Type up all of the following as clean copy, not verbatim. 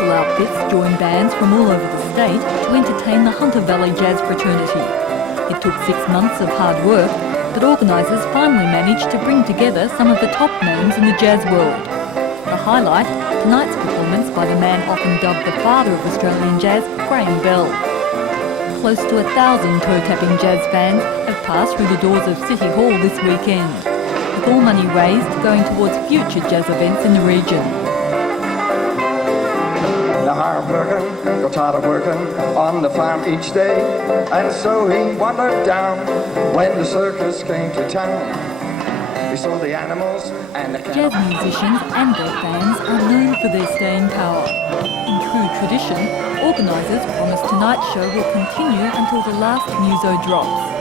local outfits join bands from all over the state to entertain the Hunter Valley Jazz fraternity. It took 6 months of hard work, but organisers finally managed to bring together some of the top names in the jazz world. The highlight, tonight's performance by the man often dubbed the father of Australian jazz, Graham Bell. Close to 1,000 toe-tapping jazz fans have passed through the doors of City Hall this weekend, with all money raised going towards future jazz events in the region. The hard working, got tired of working on the farm each day, and so he wandered down when the circus came to town. He saw the animals and the jazz musicians and their fans are known for their staying power. In true tradition, organisers promise tonight's show will continue until the last muso drops.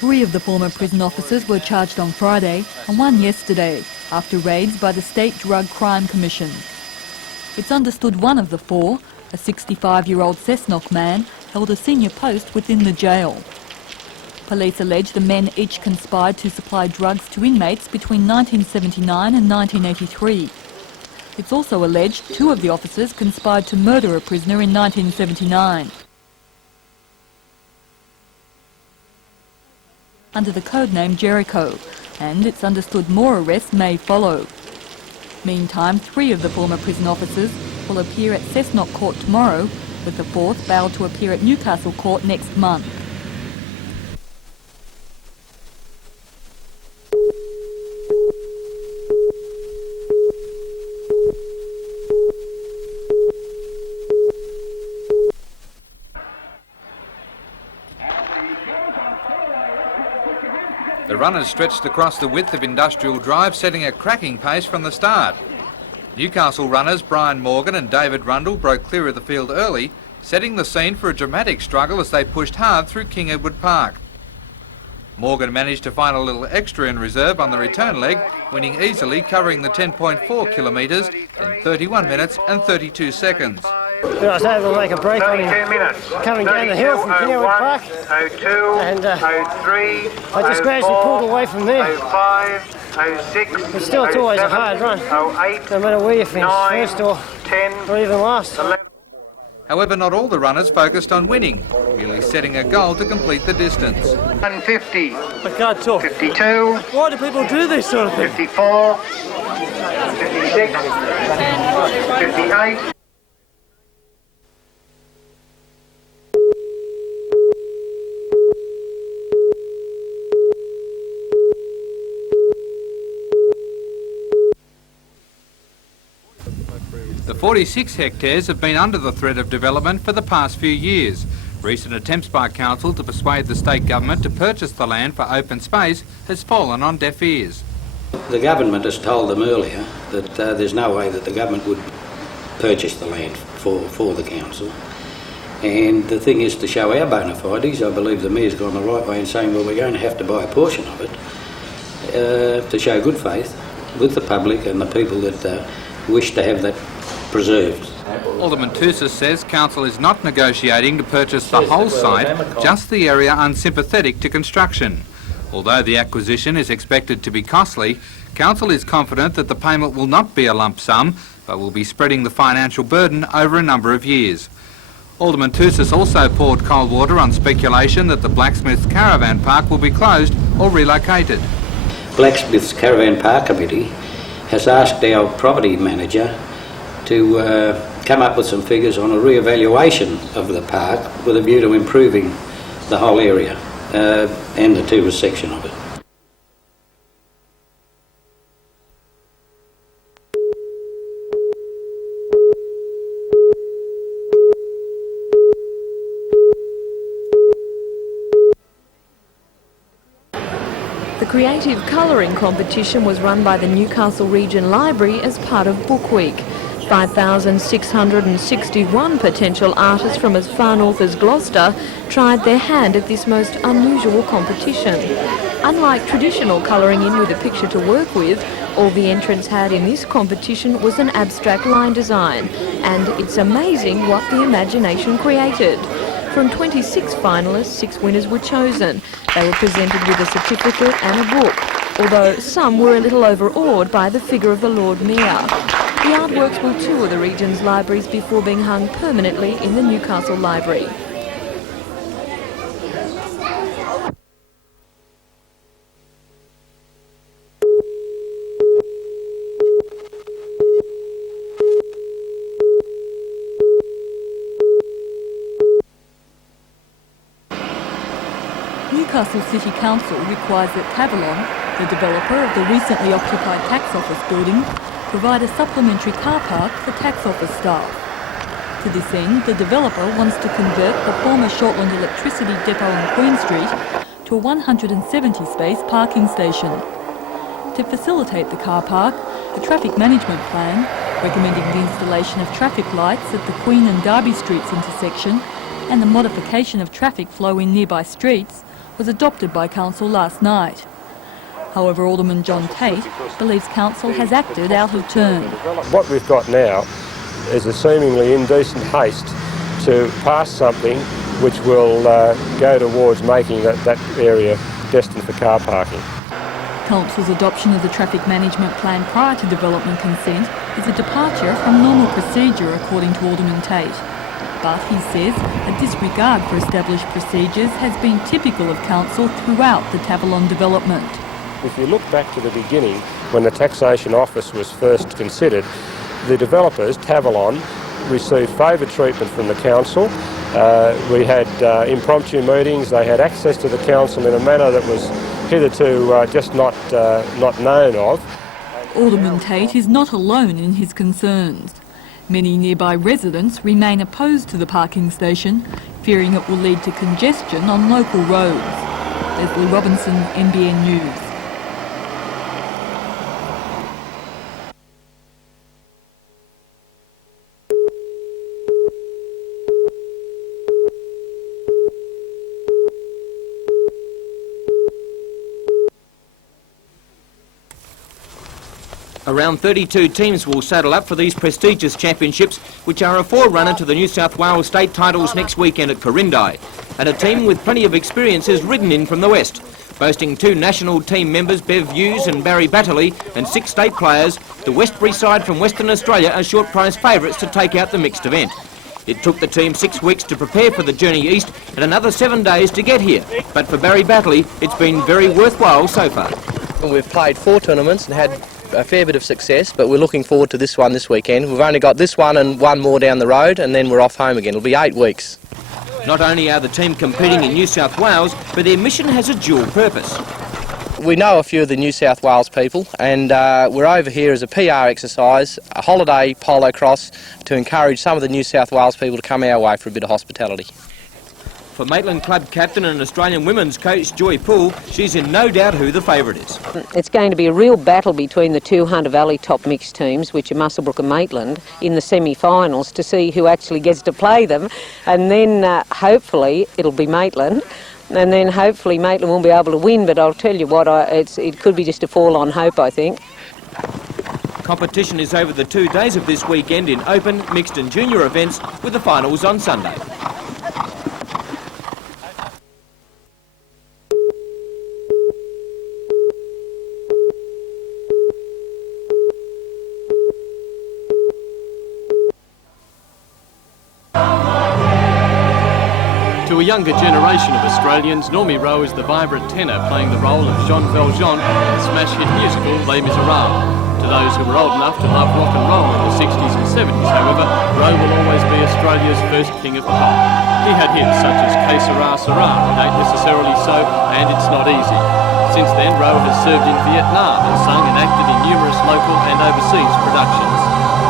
Three of the former prison officers were charged on Friday and one yesterday after raids by the State Drug Crime Commission. It's understood one of the four, a 65-year-old Cessnock man, held a senior post within the jail. Police allege the men each conspired to supply drugs to inmates between 1979 and 1983. It's also alleged two of the officers conspired to murder a prisoner in 1979. Under the codename Jericho, and it's understood more arrests may follow. Meantime, three of the former prison officers will appear at Cessnock Court tomorrow, with the fourth bailed to appear at Newcastle Court next month. The runners stretched across the width of Industrial Drive, setting a cracking pace from the start. Newcastle runners Brian Morgan and David Rundle broke clear of the field early, setting the scene for a dramatic struggle as they pushed hard through King Edward Park. Morgan managed to find a little extra in reserve on the return leg, winning easily, covering the 10.4 kilometres in 31 minutes and 32 seconds. I was able to make a break on him coming down the hill from King Edward Park, and I just gradually pulled away from there. But still, it's always a hard run, no matter where you finish, first or even last. However, not all the runners focused on winning, merely setting a goal to complete the distance. 150. I can't talk. 52. Why do people do this sort of thing? 54. 56. 58. The 46 hectares have been under the threat of development for the past few years. Recent attempts by council to persuade the state government to purchase the land for open space has fallen on deaf ears. The government has told them earlier that there's no way that the government would purchase the land for the council. And the thing is, to show our bona fides, I believe the Mayor's gone the right way in saying, well, we're going to have to buy a portion of it to show good faith with the public and the people that wish to have that preserved. Alderman Tousis says council is not negotiating to purchase the whole site, just the area unsympathetic to construction. Although the acquisition is expected to be costly, council is confident that the payment will not be a lump sum, but will be spreading the financial burden over a number of years. Alderman Tousis also poured cold water on speculation that the Blacksmiths Caravan Park will be closed or relocated. Blacksmiths Caravan Park Committee has asked our property manager to come up with some figures on a re-evaluation of the park with a view to improving the whole area and the tourist section of it. The creative colouring competition was run by the Newcastle Region Library as part of Book Week. 5,661 potential artists from as far north as Gloucester tried their hand at this most unusual competition. Unlike traditional colouring in with a picture to work with, all the entrants had in this competition was an abstract line design, and it's amazing what the imagination created. From 26 finalists, 6 winners were chosen. They were presented with a certificate and a book, although some were a little overawed by the figure of the Lord Mayor. The artworks will tour the region's libraries before being hung permanently in the Newcastle Library. Newcastle City Council requires that Tavalon, the developer of the recently occupied tax office building, provide a supplementary car park for tax office staff. To this end, the developer wants to convert the former Shortland electricity depot on Queen Street to a 170-space parking station. To facilitate the car park, the traffic management plan, recommending the installation of traffic lights at the Queen and Derby Streets intersection and the modification of traffic flow in nearby streets, was adopted by Council last night. However, Alderman John Tate believes Council has acted out of turn. What we've got now is a seemingly indecent haste to pass something which will go towards making that area destined for car parking. Council's adoption of the traffic management plan prior to development consent is a departure from normal procedure, according to Alderman Tate. But, he says, a disregard for established procedures has been typical of Council throughout the Tavalon development. If you look back to the beginning, when the Taxation Office was first considered, the developers, Tavalon, received favoured treatment from the Council. We had impromptu meetings. They had access to the Council in a manner that was hitherto just not known of. Alderman Tate is not alone in his concerns. Many nearby residents remain opposed to the parking station, fearing it will lead to congestion on local roads. Leslie Robinson, NBN News. Around 32 teams will saddle up for these prestigious championships, which are a forerunner to the New South Wales state titles next weekend at Corindai. And a team with plenty of experience has ridden in from the west. Boasting 2 national team members, Bev Hughes and Barry Batterley, and 6 state players, the Westbury side from Western Australia are short prize favourites to take out the mixed event. It took the team 6 weeks to prepare for the journey east and another 7 days to get here. But for Barry Batterley, it's been very worthwhile so far. We've played 4 tournaments and had a fair bit of success, but we're looking forward to this one this weekend. We've only got this one and one more down the road, and then we're off home again. It'll be 8 weeks. Not only are the team competing in New South Wales, but their mission has a dual purpose. We know a few of the New South Wales people, and we're over here as a PR exercise, a holiday polocrosse, to encourage some of the New South Wales people to come our way for a bit of hospitality. For Maitland Club captain and Australian women's coach Joy Poole, she's in no doubt who the favourite is. It's going to be a real battle between the 2 Hunter Valley top mixed teams, which are Muswellbrook and Maitland, in the semi-finals to see who actually gets to play them. And then hopefully it'll be Maitland. And then hopefully Maitland will be able to win. But I'll tell you what, it could be just a fall on hope, I think. Competition is over the 2 days of this weekend in open, mixed and junior events, with the finals on Sunday. To a younger generation of Australians, Normie Rowe is the vibrant tenor playing the role of Jean Valjean in the smash hit musical Les Miserables. To those who were old enough to love rock and roll in the 60s and 70s, however, Rowe will always be Australia's first king of the pop. He had hits such as Que Sera Sera, It Ain't Necessarily So, and It's Not Easy. Since then, Rowe has served in Vietnam and sung and acted in numerous local and overseas productions.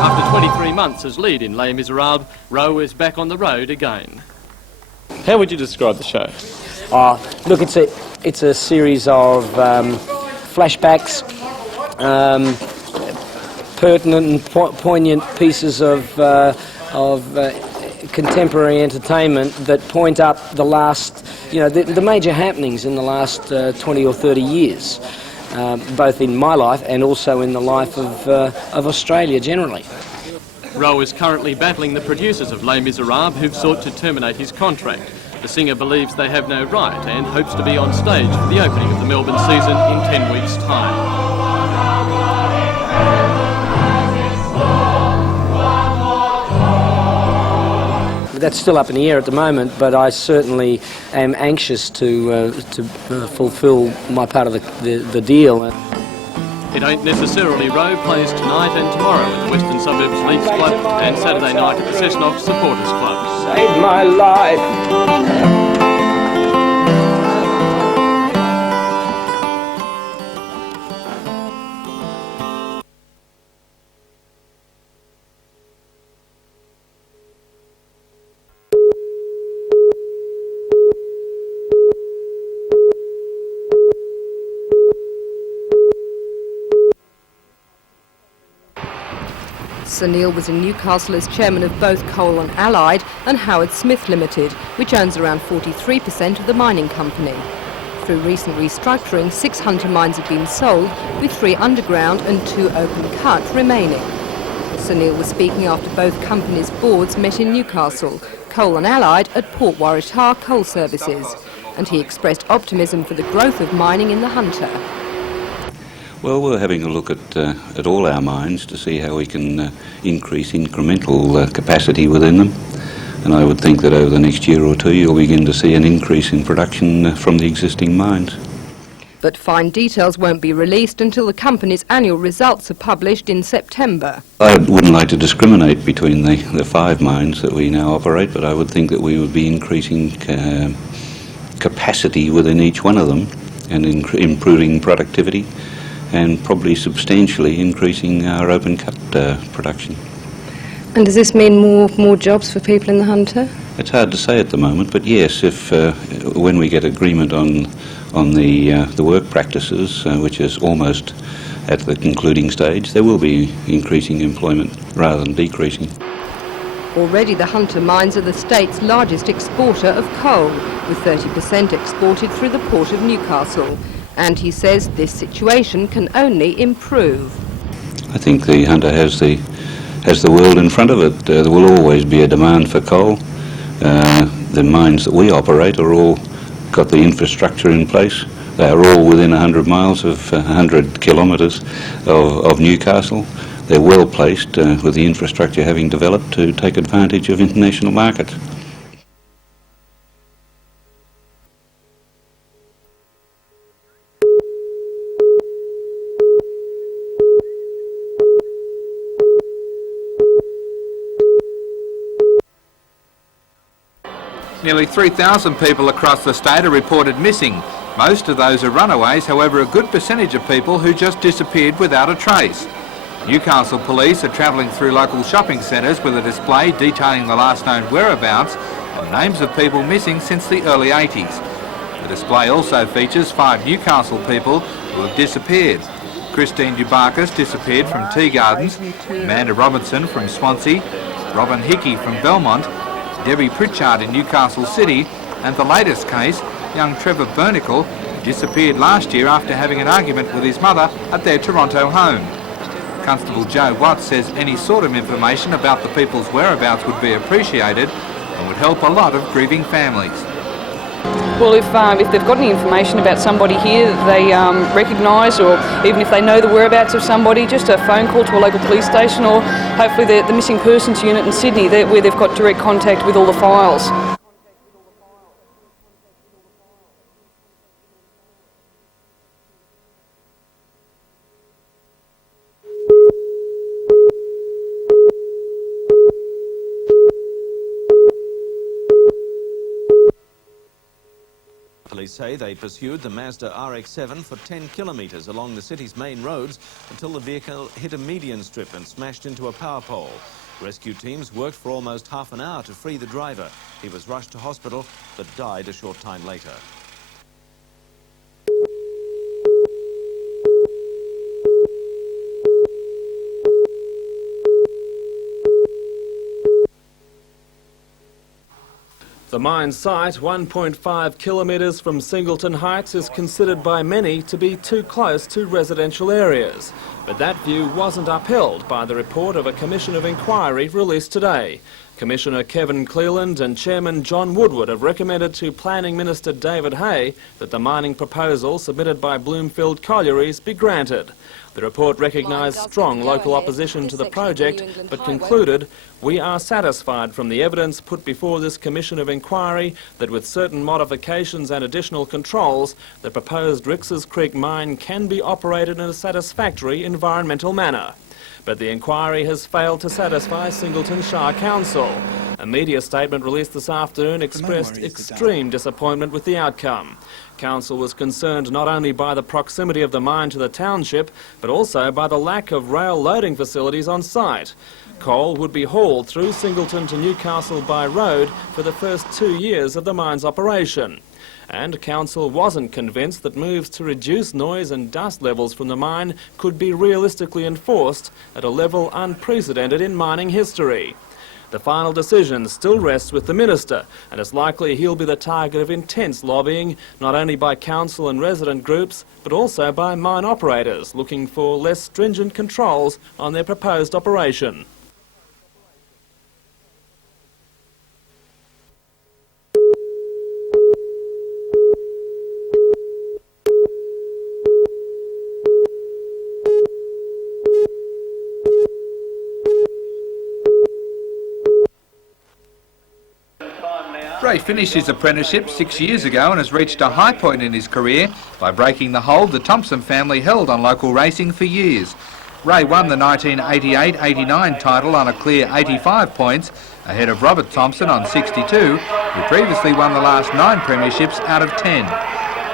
After 23 months as lead in Les Miserables, Rowe is back on the road again. How would you describe the show? Look, it's a series of flashbacks, pertinent and poignant pieces of contemporary entertainment that point up the last, the major happenings in the last 20 or 30 years, both in my life and also in the life of Australia generally. Rowe is currently battling the producers of Les Miserables, who've sought to terminate his contract. The singer believes they have no right and hopes to be on stage for the opening of the Melbourne season in 10 weeks' time. That's still up in the air at the moment, but I certainly am anxious to fulfil my part of the deal. It ain't necessarily Rowe plays tonight and tomorrow at the Western Suburbs Leagues Club and Saturday night at the Cessnock Supporters Club. Saved my life. Sir Neil was in Newcastle as chairman of both Coal and Allied and Howard Smith Limited, which owns around 43% of the mining company. Through recent restructuring, 6 Hunter mines have been sold, with 3 underground and 2 open cut remaining. Sir Neil was speaking after both companies' boards met in Newcastle, Coal and Allied at Port Waratah Coal Services, and he expressed optimism for the growth of mining in the Hunter. Well, we're having a look at all our mines to see how we can increase incremental capacity within them. And I would think that over the next year or two you'll begin to see an increase in production from the existing mines. But fine details won't be released until the company's annual results are published in September. I wouldn't like to discriminate between the 5 mines that we now operate, but I would think that we would be increasing capacity within each one of them and improving productivity, and probably substantially increasing our open cut production. And does this mean more jobs for people in the Hunter? It's hard to say at the moment, but yes, if when we get agreement on the work practices, which is almost at the concluding stage, there will be increasing employment rather than decreasing. Already the Hunter mines are the state's largest exporter of coal, with 30% exported through the port of Newcastle. And he says this situation can only improve. I think the Hunter has the world in front of it. There will always be a demand for coal. The mines that we operate are all got the infrastructure in place. They are all within 100 miles of 100 kilometres of Newcastle. They're well placed with the infrastructure having developed to take advantage of international markets. Nearly 3,000 people across the state are reported missing. Most of those are runaways, however a good percentage of people who just disappeared without a trace. Newcastle police are travelling through local shopping centres with a display detailing the last known whereabouts and names of people missing since the early 80s. The display also features 5 Newcastle people who have disappeared. Christine Dubakis disappeared from Tea Gardens, Amanda Robinson from Swansea, Robin Hickey from Belmont, Debbie Pritchard in Newcastle City, and the latest case, young Trevor Bernicle, disappeared last year after having an argument with his mother at their Toronto home. Constable Joe Watts says any sort of information about the people's whereabouts would be appreciated and would help a lot of grieving families. Well, if they've got any information about somebody here that they recognise, or even if they know the whereabouts of somebody, just a phone call to a local police station, or hopefully the missing persons unit in Sydney, where they've got direct contact with all the files. Police say they pursued the Mazda RX-7 for 10 kilometres along the city's main roads until the vehicle hit a median strip and smashed into a power pole. Rescue teams worked for almost half an hour to free the driver. He was rushed to hospital but died a short time later. The mine site, 1.5 kilometres from Singleton Heights, is considered by many to be too close to residential areas. But that view wasn't upheld by the report of a Commission of Inquiry released today. Commissioner Kevin Cleland and Chairman John Woodward have recommended to Planning Minister David Hay that the mining proposal submitted by Bloomfield Collieries be granted. The report recognised strong local opposition to the project, but concluded, "We are satisfied from the evidence put before this Commission of Inquiry that with certain modifications and additional controls, the proposed Rix's Creek mine can be operated in a satisfactory environmental manner." But the inquiry has failed to satisfy Singleton Shire Council. A media statement released this afternoon expressed extreme disappointment with the outcome. Council was concerned not only by the proximity of the mine to the township, but also by the lack of rail loading facilities on site. Coal would be hauled through Singleton to Newcastle by road for the first 2 years of the mine's operation. And Council wasn't convinced that moves to reduce noise and dust levels from the mine could be realistically enforced at a level unprecedented in mining history. The final decision still rests with the Minister, and it's likely he'll be the target of intense lobbying, not only by council and resident groups, but also by mine operators looking for less stringent controls on their proposed operation. Ray finished his apprenticeship 6 years ago and has reached a high point in his career by breaking the hold the Thompson family held on local racing for years. Ray won the 1988-89 title on a clear 85 points, ahead of Robert Thompson on 62, who previously won the last 9 premierships out of 10.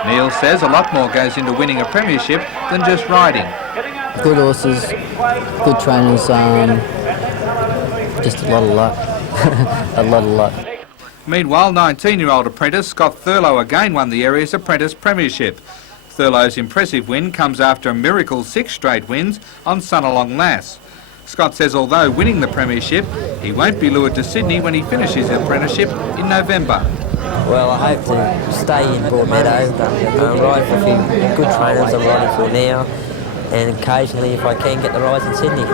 Neil says a lot more goes into winning a premiership than just riding. Good horses, good trainers, just a lot of luck. a lot of luck. Meanwhile, 19-year-old apprentice Scott Thurlow again won the area's apprentice premiership. Thurlow's impressive win comes after a miracle 6 straight wins on Sunalong Lass. Scott says although winning the premiership, he won't be lured to Sydney when he finishes his apprenticeship in November. Well, I hope to stay in Broadmeadow, ride for a few good trainers I'm riding for now, and occasionally, if I can, get the rides in Sydney.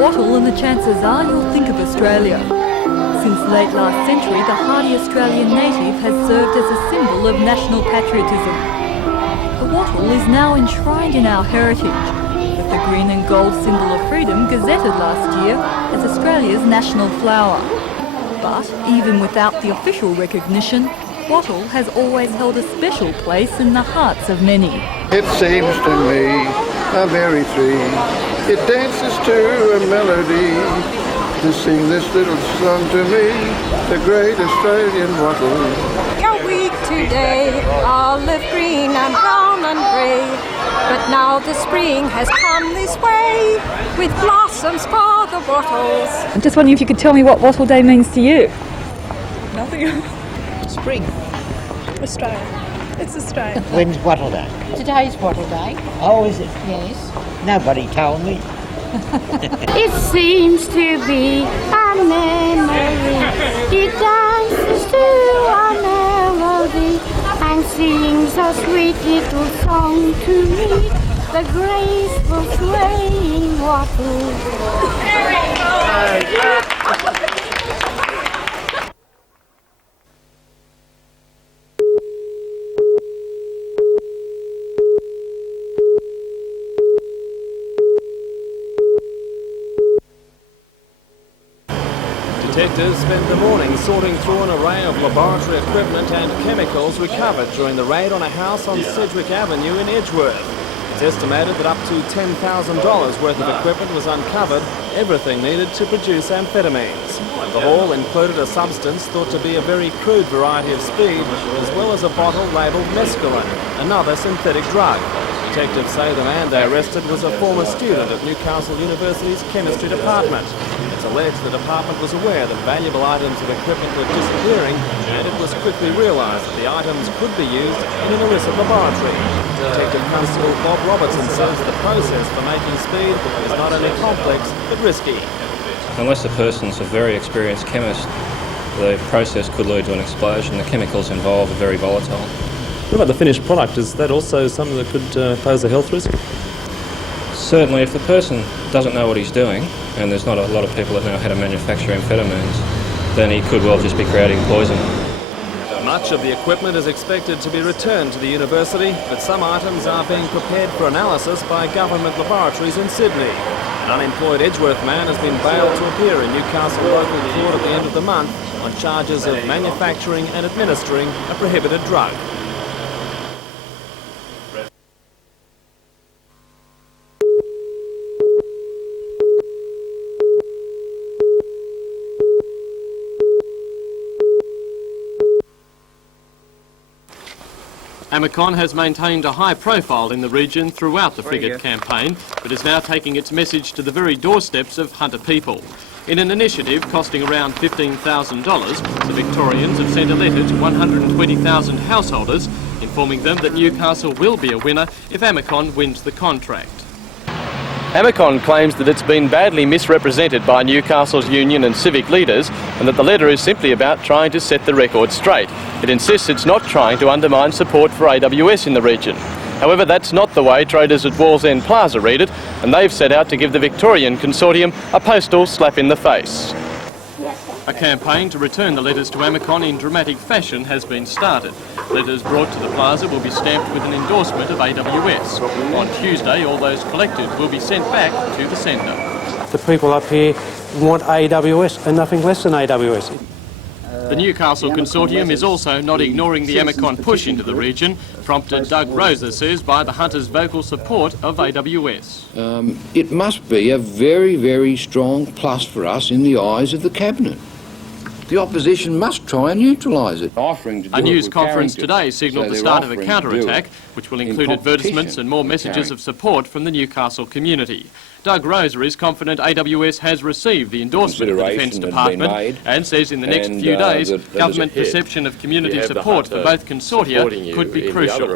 Wattle and the chances are you'll think of Australia. Since late last century, the hardy Australian native has served as a symbol of national patriotism. The wattle is now enshrined in our heritage, with the green and gold symbol of freedom gazetted last year as Australia's national flower. But even without the official recognition, wattle has always held a special place in the hearts of many. It seems to me a merry tree. It dances to a melody to sing this little song to me, the great Australian wattle. A week today, olive green and brown and grey, but now the spring has come this way with blossoms for the wattles. I'm just wondering if you could tell me what Wattle Day means to you. Nothing. Spring. Australia. It's Australia. When's Wattle Day? Today's Wattle Day. Oh, is it? Yes. Nobody told me. It seems to be a memory. It dances to a melody and sings a sweet little song to me, the graceful swaying wattle. Detectives spent the morning sorting through an array of laboratory equipment and chemicals recovered during the raid on a house on Sedgwick Avenue in Edgeworth. It's estimated that up to $10,000 worth of equipment was uncovered, everything needed to produce amphetamines. The haul included a substance thought to be a very crude variety of speed, as well as a bottle labelled mescaline, another synthetic drug. Detectives say the man they arrested was a former student at Newcastle University's chemistry department. It's alleged the department was aware that valuable items of equipment were disappearing, and it was quickly realised that the items could be used in an illicit laboratory. Detective Constable Bob Robertson says the process for making speed is not only complex but risky. Unless the person's a very experienced chemist, the process could lead to an explosion. The chemicals involved are very volatile. What about the finished product? Is that also something that could pose a health risk? Certainly, if the person doesn't know what he's doing, and there's not a lot of people that know how to manufacture amphetamines, then he could well just be creating poison. Much of the equipment is expected to be returned to the university, but some items are being prepared for analysis by government laboratories in Sydney. An unemployed Edgeworth man has been bailed to appear in Newcastle local court at the end of the month on charges of manufacturing and administering a prohibited drug. Amicon has maintained a high profile in the region throughout the Frigate campaign, but is now taking its message to the very doorsteps of Hunter people. In an initiative costing around $15,000, the Victorians have sent a letter to 120,000 householders informing them that Newcastle will be a winner if Amicon wins the contract. Amicon claims that it's been badly misrepresented by Newcastle's union and civic leaders and that the letter is simply about trying to set the record straight. It insists it's not trying to undermine support for AWS in the region. However, that's not the way traders at Wallsend Plaza read it, and they've set out to give the Victorian consortium a postal slap in the face. A campaign to return the letters to Amicon in dramatic fashion has been started. Letters brought to the plaza will be stamped with an endorsement of AWS. On Tuesday, all those collected will be sent back to the sender. The people up here want AWS and nothing less than AWS. The Newcastle consortium is also not ignoring the Amicon push into the region, prompted Doug Rowe says by the Hunters' vocal support of AWS. It must be a very, very strong plus for us in the eyes of the Cabinet. The opposition must try and neutralise it. A news conference today signalled the start of a counter-attack, which will include advertisements and more messages of support from the Newcastle community. Doug Rowe is confident AWS has received the endorsement of the Defence Department and says in the next few days government perception of community support for both consortia could be crucial.